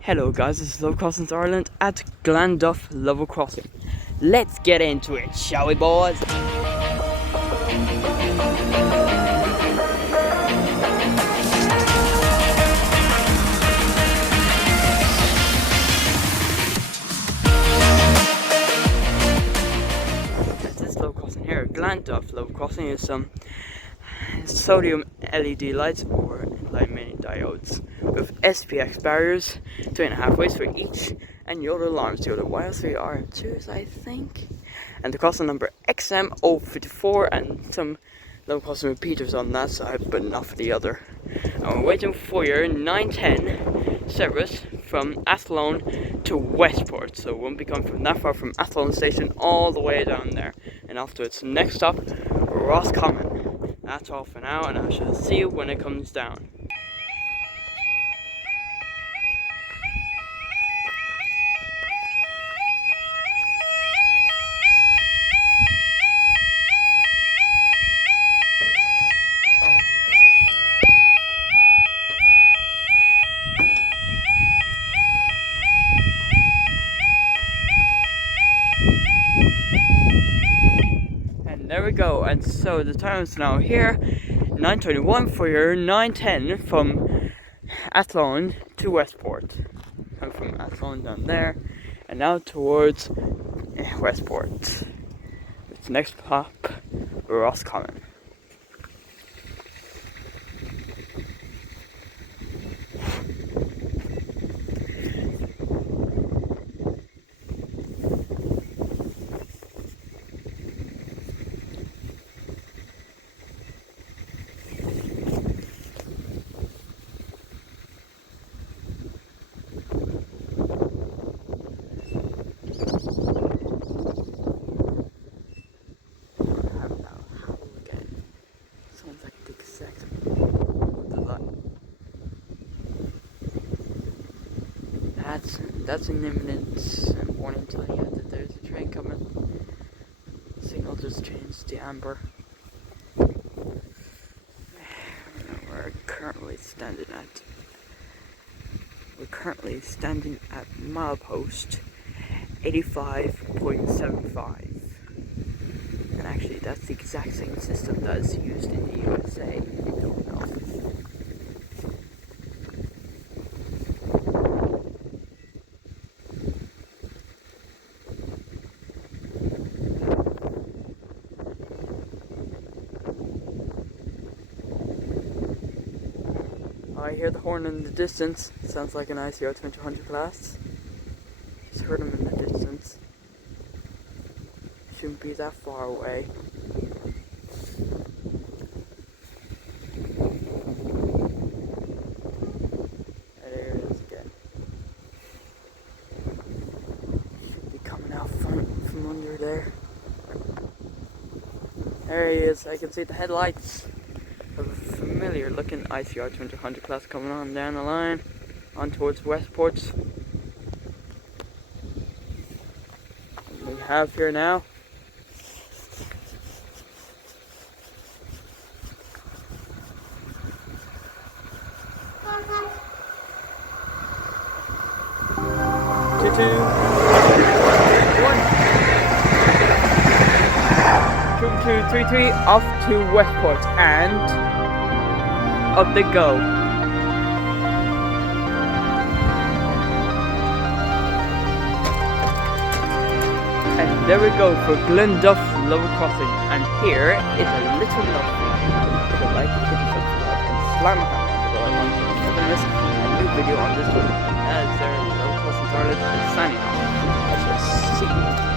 Hello guys, this is Level Crossing Ireland at Glanduff Level Crossing. Let's get into it, shall we boys? This level crossing here, Glanduff Level Crossing, is some sodium LED lights or light mini diodes with SPX barriers, 2.5 ways for each, and yodel alarms, yodel wires, 3 RM2s I think, and the crossing number XM054 and some level crossing repeaters on that side but not for the other. And we're waiting for your 910 service from Athlone to Westport, so it won't be coming from that far from Athlone station all the way down there and off to its next stop, Roscommon. That's all for now, and I shall see you when it comes down. There we go, and so the time is now here, 9:21 for your 9:10 from Athlone to Westport. I'm from Athlone down there, and now towards Westport. Its next stop, Roscommon. That's an imminent warning telling you that there's a train coming. Signal just changed to amber. We're currently standing at milepost 85.75. And actually that's the exact same system that is used in the USA, if you don't know. I hear the horn in the distance. Sounds like an ICR 2200 class. Just heard him in the distance. Shouldn't be that far away. There it is again. Should be coming out from under there. There he is. I can see the headlights. A familiar looking ICR 2200 class coming on down the line, on towards Westport. We have here now. Two, 233 off to Westport, and up they go. And there we go for Glanduff Level Crossing, and here is a little note for you. If you like it, hit the subscribe and slam a hand on the bell icon so you never miss a new video on this one. As their Level Crossing Ireland is signing off. I shall see you.